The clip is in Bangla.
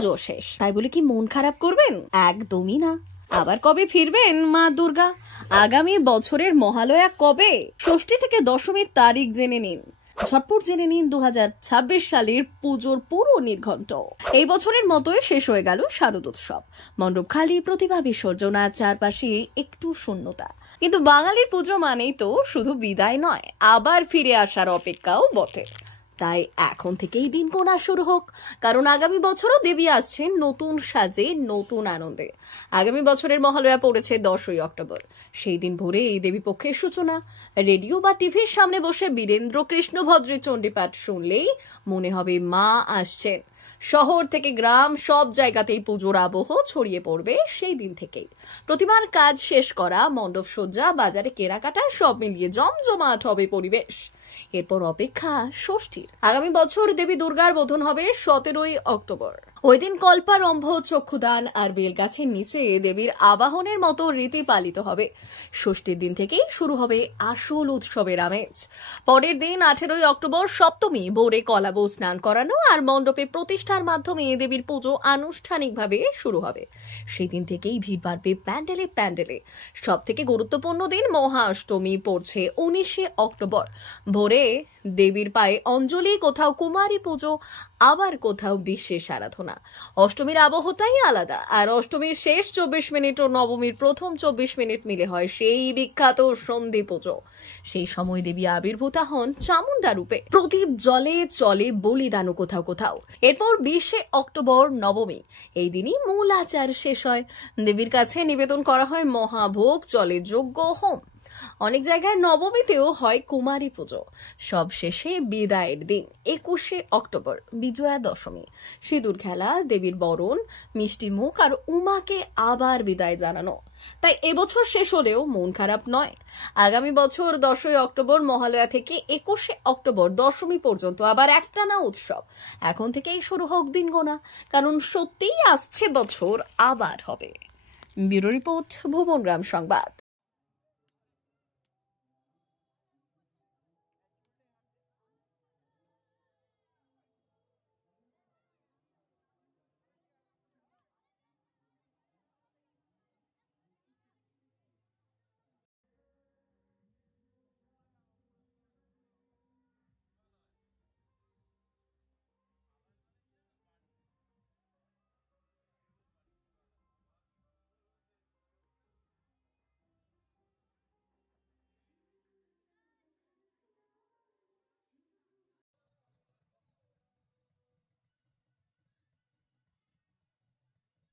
পুজো শেষ, তাই বলে কি মন খারাপ করবেন? একদমই না। আবার কবে ফিরবেন মা দুর্গা? আগামী বছরের মহালয়া কবে? ষষ্ঠী থেকে দশমীর তারিখ জেনে নিন। ঝটপট জেনে নিন 2026 সালের পুজোর পুরো নির্ঘণ্ট। এই বছরের মতোই শেষ হয়ে গেল শারদোৎসব। মণ্ডপ খালি, প্রতিভা বিসর্জন, আর চারপাশে একটু শূন্যতা। কিন্তু বাঙালির পুজো মানেই তো শুধু বিদায় নয়, আবার ফিরে আসার অপেক্ষাও বটে। তাই এখন থেকেই দিন গোনা শুরু হোক, কারণ আগামী বছরও দেবী আসছেন নতুন সাজে, নতুন আনন্দে। আগামী বছরের মহালয়া পড়েছে 10ই অক্টোবর। সেই দিন ভোরে এই দেবী পক্ষের সূচনা। রেডিও বা টিভির সামনে বসে বীরেন্দ্র কৃষ্ণ ভদ্রের চণ্ডীপাঠ শুনলেই মনে হবে মা আসছেন। শহর থেকে গ্রাম সব জায়গাতেই পুজোর আবহ ছড়িয়ে পড়বে সেই দিন থেকেই। প্রতিমার কাজ শেষ করা, মণ্ডপ সজ্জা, বাজারে কেনাকাটা সব মিলিয়ে জমজমাট হবে পরিবেশ। এরপর অপেক্ষা ষষ্ঠীর। আগামী বছর দেবী দুর্গার বোধন হবে 17ই অক্টোবর। ওই দিন কল্পারম্ভ, চক্ষুদান আর বেলগাছের নিচে দেবীর আবাহনের মতো রীতি পালিত হবে। ষষ্ঠীর দিন থেকেই শুরু হবে আসল উৎসবের আমেজ। পরের দিন 18ই অক্টোবর সপ্তমী, ভোরে কলাবউ স্নান করানো আর মণ্ডপে প্রতিষ্ঠার মাধ্যমে দেবীর পুজো আনুষ্ঠানিকভাবে শুরু হবে। সেই দিন থেকেই ভিড় বাড়বে প্যান্ডেলে প্যান্ডেলে। সব থেকে গুরুত্বপূর্ণ দিন মহা অষ্টমী পড়ছে 19শে অক্টোবর। ভোরে দেবীর পায়ে অঞ্জলি, কোথাও কুমারী পুজো, আবার কোথাও বিশেষ আরাধনা। অষ্টমীর আবহটাই আলাদা। আর অষ্টমীর শেষ 24 মিনিট ও নবমীর প্রথম 24 মিনিট মিলে হয় সেই বিখ্যাত সন্ধি পুজো। সেই সময় দেবী আবির্ভূতা হন চামুন্ডা রূপে। প্রদীপ জলে চলে বলিদানও কোথাও কোথাও। এরপর 20শে অক্টোবর নবমী। এই দিনই মূল আচার শেষ হয়। দেবীর কাছে নিবেদন করা হয় মহাভোগ, চলে যজ্ঞ, হোম। অনেক জায়গায় নবমীতেও হয় কুমারী পুজো। সব শেষে বিদায়ের দিন 21শে অক্টোবর, বিজয়া দশমী। সিঁদুর খেলা, দেবীর বরণ, মিষ্টি মুখ আর উমাকে আবার বিদায় জানানো। তাই এবছর শেষ হলেও মন খারাপ নয়। আগামী বছর 10ই অক্টোবর মহালয়া থেকে 21শে অক্টোবর দশমী পর্যন্ত আবার একটানা উৎসব। এখন থেকেই শুরু হোক দিন গোনা, কারণ সত্যিই আসছে বছর আবার হবে। ব্যুরো রিপোর্ট, ভুবনগ্রাম সংবাদ।